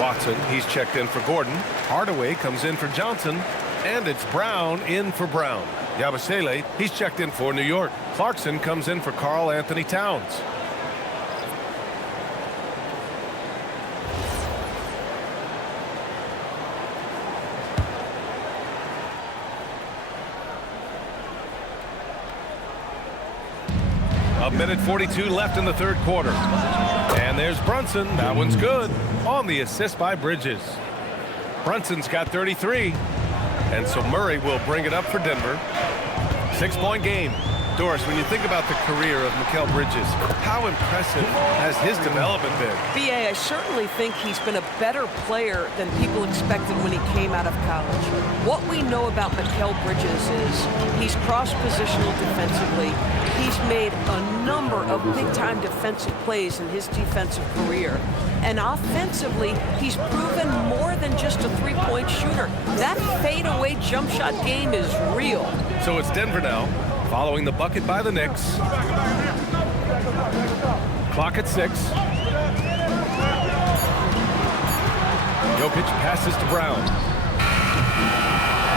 Watson, he's checked in for Gordon. Hardaway comes in for Johnson. And it's Brown in for Brown. Yabusele, he's checked in for New York. Clarkson comes in for Karl Anthony Towns. A minute 42 left in the third quarter. And there's Brunson. That one's good. On the assist by Bridges. Brunson's got 33. And so Murray will bring it up for Denver. 6-point game. Doris, when you think about the career of Mikal Bridges, how impressive has his development been? B.A., I certainly think he's been a better player than people expected when he came out of college. What we know about Mikal Bridges is he's cross-positional defensively. He's made a number of big-time defensive plays in his defensive career. And offensively, he's proven more than just a three-point shooter. That fadeaway jump shot game is real. So it's Denver now, following the bucket by the Knicks. Clock at 6. Jokic passes to Brown.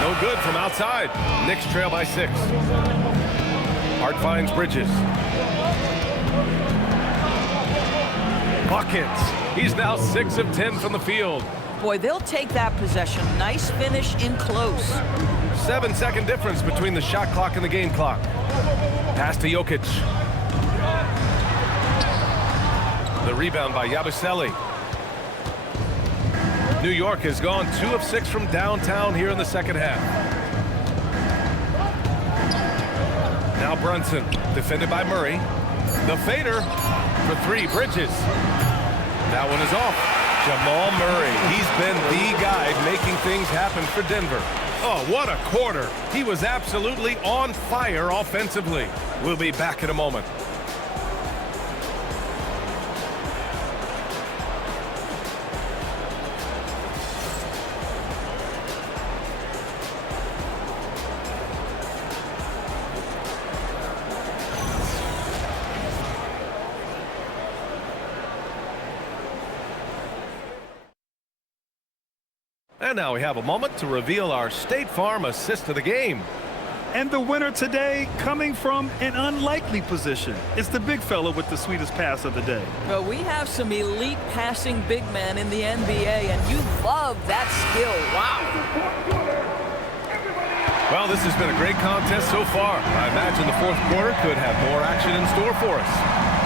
No good from outside. Knicks trail by 6. Hart finds Bridges. Buckets. He's now 6 of 10 from the field. Boy, they'll take that possession. Nice finish in close. 7-second difference between the shot clock and the game clock. Pass to Jokic. The rebound by Yabusele. New York has gone 2 of 6 from downtown here in the second half. Now Brunson, defended by Murray. The fader for 3, Bridges. That one is off. Jamal Murray, he's been the guy making things happen for Denver. Oh, what a quarter. He was absolutely on fire offensively. We'll be back in a moment. And now we have a moment to reveal our State Farm assist of the game. And the winner today coming from an unlikely position. It's the big fella with the sweetest pass of the day. Well, we have some elite passing big men in the NBA, and you love that skill. Wow. Well, this has been a great contest so far. I imagine the fourth quarter could have more action in store for us.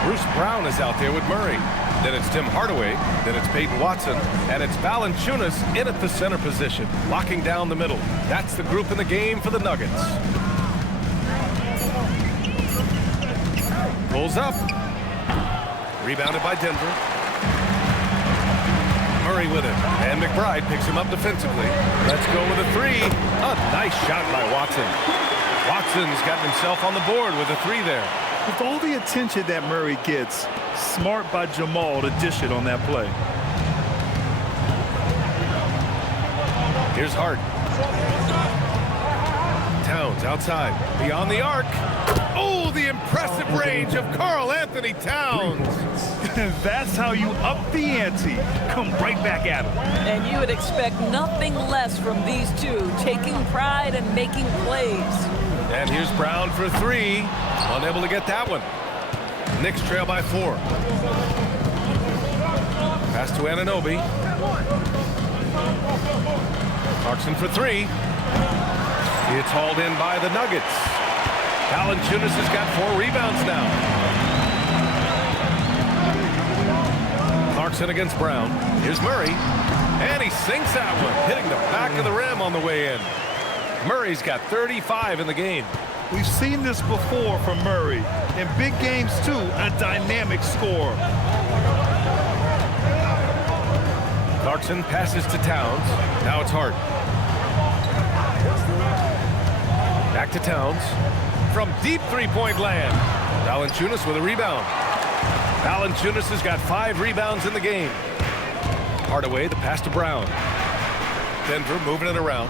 Bruce Brown is out there with Murray. Then it's Tim Hardaway. Then it's Peyton Watson. And it's Valanciunas in at the center position, locking down the middle. That's the group in the game for the Nuggets. Pulls up. Rebounded by Denver. Murray with it. And McBride picks him up defensively. Let's go with a 3. A nice shot by Watson. Watson's got himself on the board with a 3 there. With all the attention that Murray gets, smart by Jamal to dish it on that play. Here's Hart. Towns outside. Beyond the arc. Oh, the impressive range of Karl Anthony Towns. That's how you up the ante. Come right back at him. And you would expect nothing less from these two, taking pride and making plays. And here's Brown for 3. Unable to get that one. Knicks trail by 4. Pass to Anunoby. Clarkson for 3. It's hauled in by the Nuggets. Valanciunas has got 4 rebounds now. Clarkson against Brown. Here's Murray. And he sinks that one, hitting the back of the rim on the way in. Murray's got 35 in the game. We've seen this before from Murray. In big games, too, a dynamic scorer. Clarkson passes to Towns. Now it's Hart. Back to Towns. From deep three-point land. Valanciunas with a rebound. Valanciunas has got 5 rebounds in the game. Hardaway, the pass to Brown. Denver moving it around.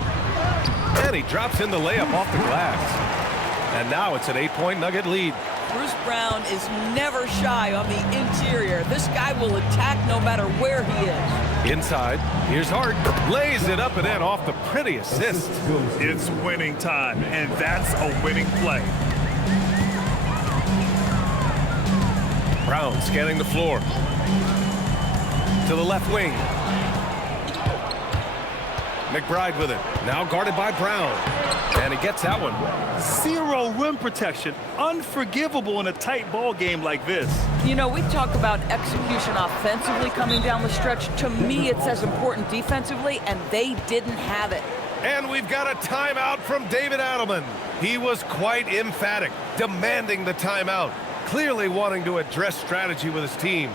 And he drops in the layup off the glass. And now it's an 8-point Nugget lead. Bruce Brown is never shy on the interior. This guy will attack no matter where he is. Inside, here's Hart. Lays it up and in off the pretty assist. It's winning time, and that's a winning play. Brown scanning the floor. To the left wing. McBride with it. Now guarded by Brown. And he gets that one. Zero rim protection. Unforgivable in a tight ball game like this. You know, we talk about execution offensively coming down the stretch. To me, it's as important defensively, and they didn't have it. And we've got a timeout from David Adelman. He was quite emphatic, demanding the timeout, clearly wanting to address strategy with his team.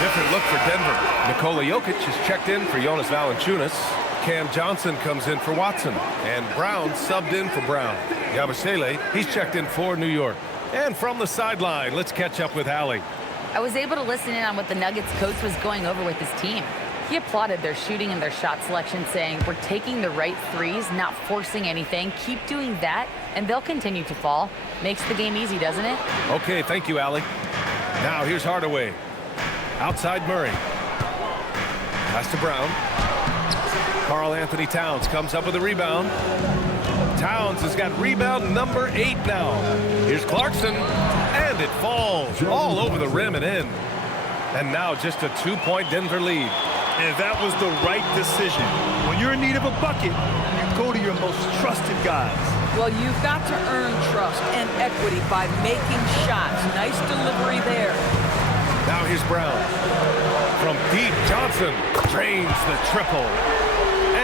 Different look for Denver. Nikola Jokic is checked in for Jonas Valanciunas. Cam Johnson comes in for Watson. And Brown subbed in for Brown. Yabusele, he's checked in for New York. And from the sideline, let's catch up with Allie. I was able to listen in on what the Nuggets coach was going over with his team. He applauded their shooting and their shot selection, saying, "We're taking the right threes, not forcing anything. Keep doing that, and they'll continue to fall." Makes the game easy, doesn't it? Okay, thank you, Allie. Now here's Hardaway. Outside Murray. Pass to Brown. Karl Anthony Towns comes up with a rebound. Towns has got rebound number 8 now. Here's Clarkson, and it falls all over the rim and in. And now just a 2-point Denver lead. And that was the right decision. When you're in need of a bucket, you go to your most trusted guys. Well, you've got to earn trust and equity by making shots. Nice delivery there. Now here's Brown. From deep, Johnson drains the triple.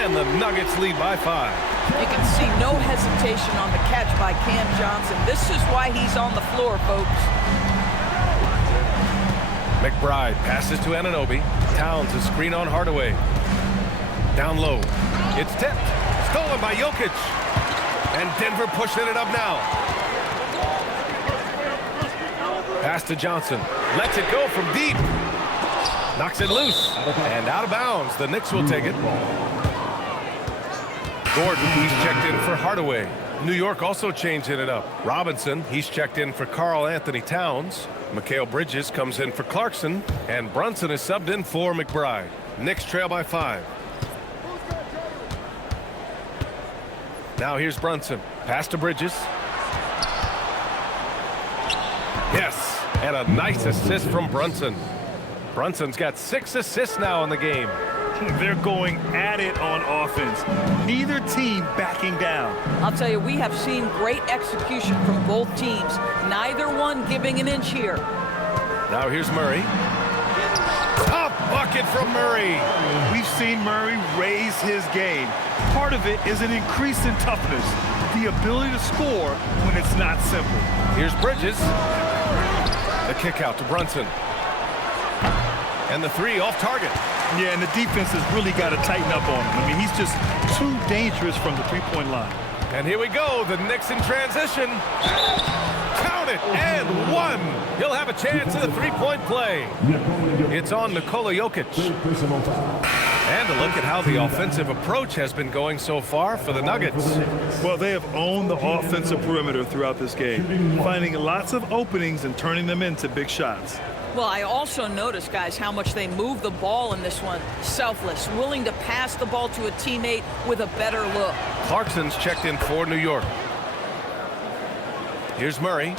And the Nuggets lead by 5. You can see no hesitation on the catch by Cam Johnson. This is why he's on the floor, folks. McBride passes to Anunoby. Towns a screen on Hardaway. Down low. It's tipped. Stolen by Jokic. And Denver pushing it up now. Pass to Johnson. Lets it go from deep. Knocks it loose. And out of bounds. The Knicks will take it. Gordon, he's checked in for Hardaway. New York also changing it up. Robinson, he's checked in for Karl Anthony Towns. Mikal Bridges comes in for Clarkson. And Brunson is subbed in for McBride. Knicks trail by 5. Now here's Brunson. Pass to Bridges. Yes, and a nice assist from Brunson. Brunson's got 6 assists now in the game. They're going at it on offense. Neither team backing down. I'll tell you, we have seen great execution from both teams. Neither one giving an inch here. Now here's Murray. Top bucket from Murray. We've seen Murray raise his game. Part of it is an increase in toughness, the ability to score when it's not simple. Here's Bridges. The kick out to Brunson. And the 3 off target. Yeah, and the defense has really got to tighten up on him. I mean, he's just too dangerous from the three-point line. And here we go, the Knicks in transition. Count it, and 1. He'll have a chance at a 3-point play. It's on Nikola Jokic. And a look at how the offensive approach has been going so far for the Nuggets. Well, they have owned the offensive perimeter throughout this game, finding lots of openings and turning them into big shots. Well, I also noticed, guys, how much they move the ball in this one. Selfless, willing to pass the ball to a teammate with a better look. Clarkson's checked in for New York. Here's Murray.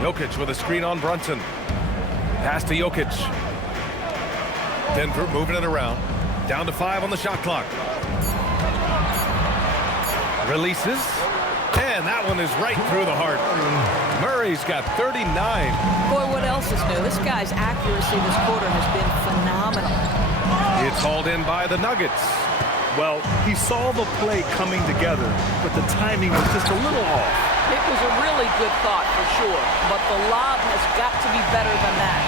Jokic with a screen on Brunson. Pass to Jokic. Denver moving it around. Down to 5 on the shot clock. Releases. And that one is right through the heart. Murray's got 39. Boy, what else is new? This guy's accuracy this quarter has been phenomenal. It's hauled in by the Nuggets. Well, he saw the play coming together, but the timing was just a little off. It was a really good thought for sure, but the lob has got to be better than that.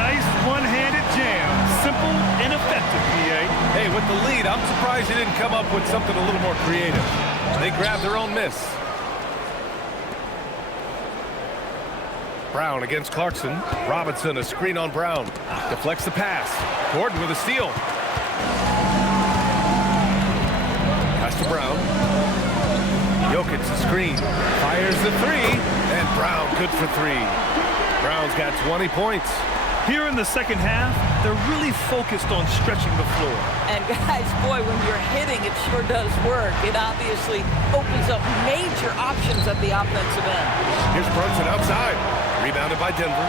Nice one-handed jam. Simple and effective, PA. Hey, with the lead, I'm surprised he didn't come up with something a little more creative. They grabbed their own miss. Brown against Clarkson. Robinson, a screen on Brown. Deflects the pass. Gordon with a steal. Pass to Brown. Jokic the screen. Fires the three. And Brown good for 3. Brown's got 20 points. Here in the second half, they're really focused on stretching the floor. And guys, boy, when you're hitting, it sure does work. It obviously opens up major options at the offensive end. Here's Brunson outside. Rebounded by Denver.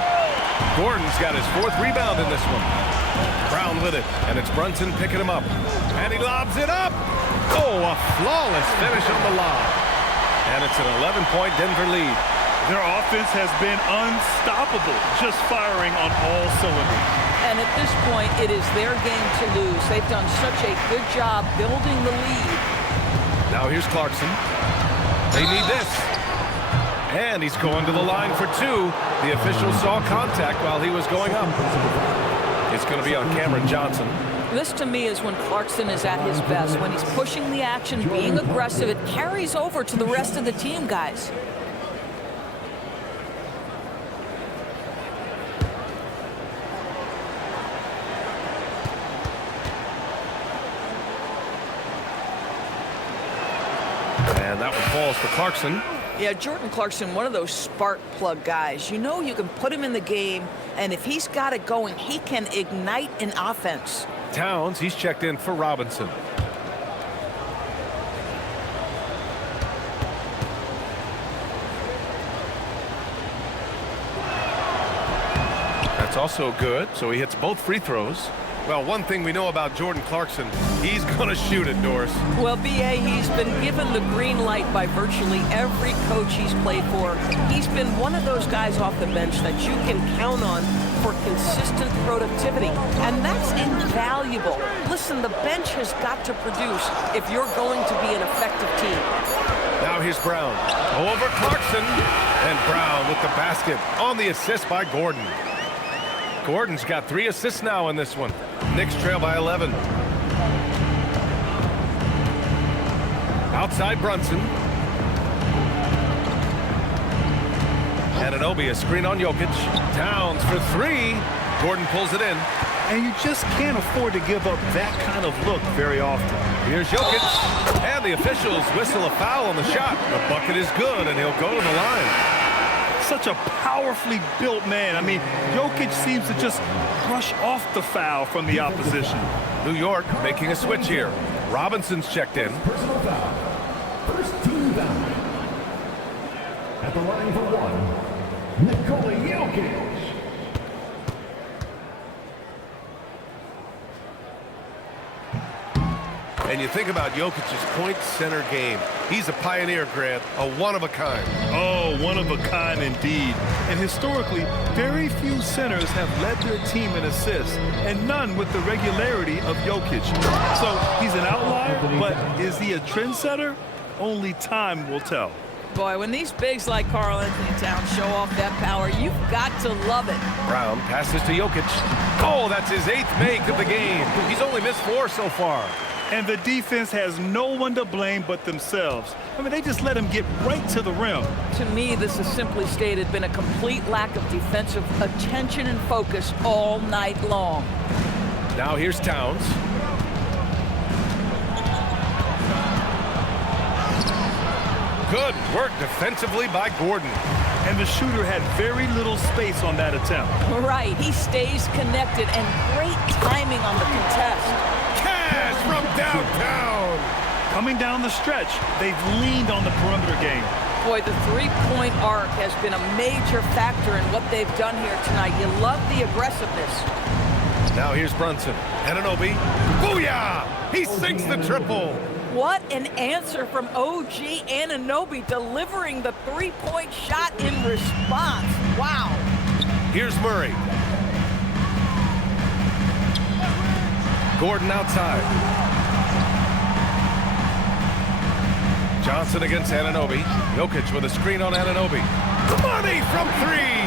Gordon's got his 4th rebound in this one. Brown with it, and it's Brunson picking him up. And he lobs it up. Oh, a flawless finish on the lob. And it's an 11-point Denver lead. Their offense has been unstoppable, just firing on all cylinders. And at this point, it is their game to lose. They've done such a good job building the lead. Now here's Clarkson. They need this. And he's going to the line for 2. The official saw contact while he was going up. It's going to be on Cameron Johnson. This, to me, is when Clarkson is at his best. When he's pushing the action, being aggressive, it carries over to the rest of the team, guys. And that one falls for Clarkson. Yeah, Jordan Clarkson, one of those spark plug guys. You know you can put him in the game, and if he's got it going, he can ignite an offense. Towns, he's checked in for Robinson. That's also good, so he hits both free throws. Well, one thing we know about Jordan Clarkson, he's going to shoot it, Doris. Well, B.A., he's been given the green light by virtually every coach he's played for. He's been one of those guys off the bench that you can count on for consistent productivity, and that's invaluable. Listen, the bench has got to produce if you're going to be an effective team. Now here's Brown. Over Clarkson, and Brown with the basket on the assist by Gordon. Gordon's got 3 assists now in this one. Knicks trail by 11. Outside Brunson. Anunoby, a screen on Jokic. Towns for 3. Gordon pulls it in. And you just can't afford to give up that kind of look very often. Here's Jokic. And the officials whistle a foul on the shot. The bucket is good, and he'll go to the line. Such a powerfully built man. I mean, Jokic seems to just brush off the foul from the opposition. New York making a switch here. Robinson's checked in. Personal foul. First team foul. At the line for 1, Nikola Jokic. And you think about Jokic's point center game. He's a pioneer, Grant, a one-of-a-kind. Oh, one of a kind indeed. And historically, very few centers have led their team in assists, and none with the regularity of Jokic. So he's an outlier, but is he a trendsetter? Only time will tell. Boy, when these bigs like Karl Anthony Towns show off that power, you've got to love it. Brown passes to Jokic. Oh, that's his 8th make of the game. He's only missed 4 so far. And the defense has no one to blame but themselves. I mean, they just let him get right to the rim. To me, this is simply stated been a complete lack of defensive attention and focus all night long. Now here's Towns. Good work defensively by Gordon. And the shooter had very little space on that attempt. Right, he stays connected and great timing on the contest. Cash from downtown. Coming down the stretch, they've leaned on the perimeter game. Boy, the three-point arc has been a major factor in what they've done here tonight. You love the aggressiveness. Now here's Brunson. Anunoby. Booyah! He sinks the triple. What an answer from OG Anunoby, delivering the three-point shot in response. Wow. Here's Murray. Gordon outside. Johnson against Anunoby. Jokic with a screen on Anunoby. Money from three.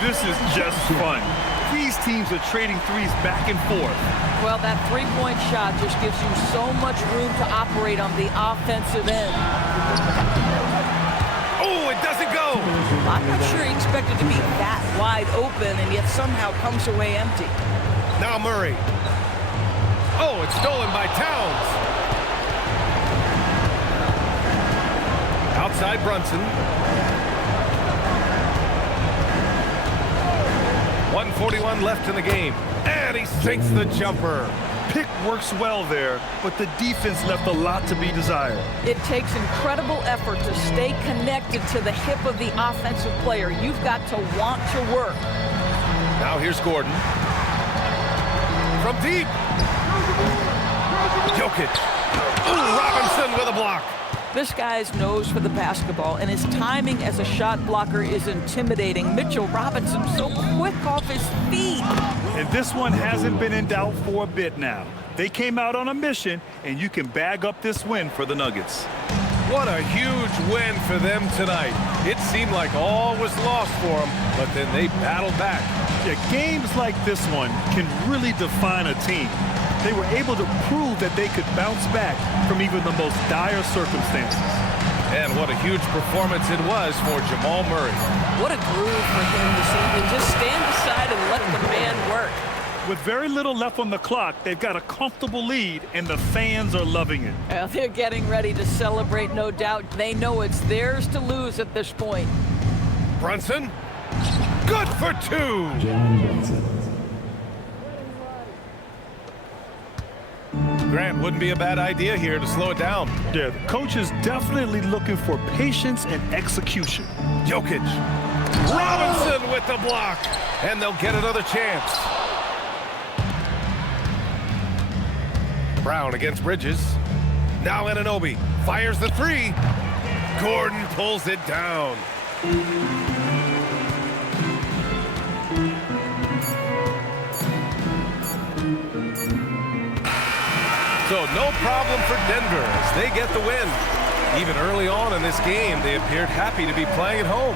This is just fun. These teams are trading threes back and forth. Well, that three-point shot just gives you so much room to operate on the offensive end. Oh, it doesn't go. I'm not sure he expected to be that wide open and yet somehow comes away empty. Now Murray. Oh, it's stolen by Towns. Outside Brunson. 1:41 left in the game. And he sinks the jumper. Pick works well there, but the defense left a lot to be desired. It takes incredible effort to stay connected to the hip of the offensive player. You've got to want to work. Now here's Gordon. From deep. Jokic. Ooh, Robinson with a block. This guy's nose for the basketball, and his timing as a shot blocker is intimidating. Mitchell Robinson so quick off his feet. And this one hasn't been in doubt for a bit now. They came out on a mission, and you can bag up this win for the Nuggets. What a huge win for them tonight. It seemed like all was lost for them, but then they battled back. Yeah, games like this one can really define a team. They were able to prove that they could bounce back from even the most dire circumstances. And what a huge performance it was for Jamal Murray. What a groove for him this evening. Just stand aside and let the man work. With very little left on the clock, they've got a comfortable lead, and the fans are loving it. Well, they're getting ready to celebrate, no doubt. They know it's theirs to lose at this point. Brunson, good for two. Grant, wouldn't be a bad idea here to slow it down. Yeah, the coach is definitely looking for patience and execution. Jokic. Robinson with the block. And they'll get another chance. Brown against Bridges. Now Anunoby fires the three. Gordon pulls it down. So no problem for Denver as they get the win. Even early on in this game, they appeared happy to be playing at home.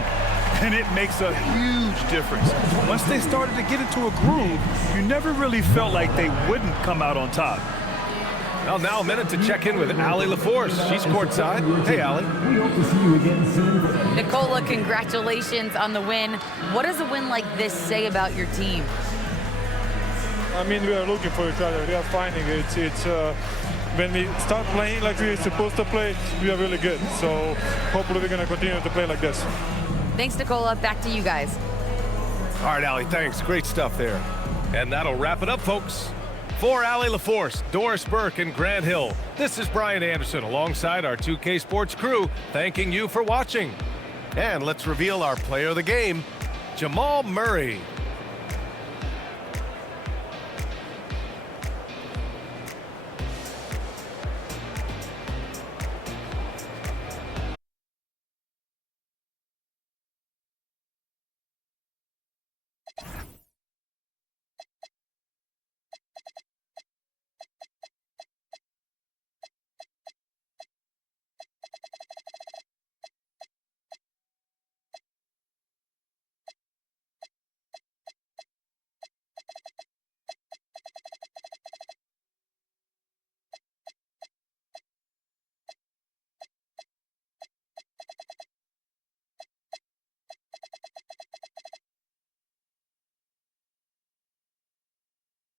And it makes a huge difference. Once they started to get into a groove, you never really felt like they wouldn't come out on top. Well, now a minute to check in with Allie LaForce. She's courtside. Hey, Allie. We hope to see you again soon. Nicola, congratulations on the win. What does a win like this say about your team? I mean, we are looking for each other. We are finding it. It's when we start playing like we're supposed to play, we are really good. So hopefully we're going to continue to play like this. Thanks, Nicola. Back to you guys. All right, Allie, thanks. Great stuff there. And that'll wrap it up, folks. For Allie LaForce, Doris Burke, and Grant Hill, this is Brian Anderson alongside our 2K Sports crew, thanking you for watching. And let's reveal our player of the game, Jamal Murray.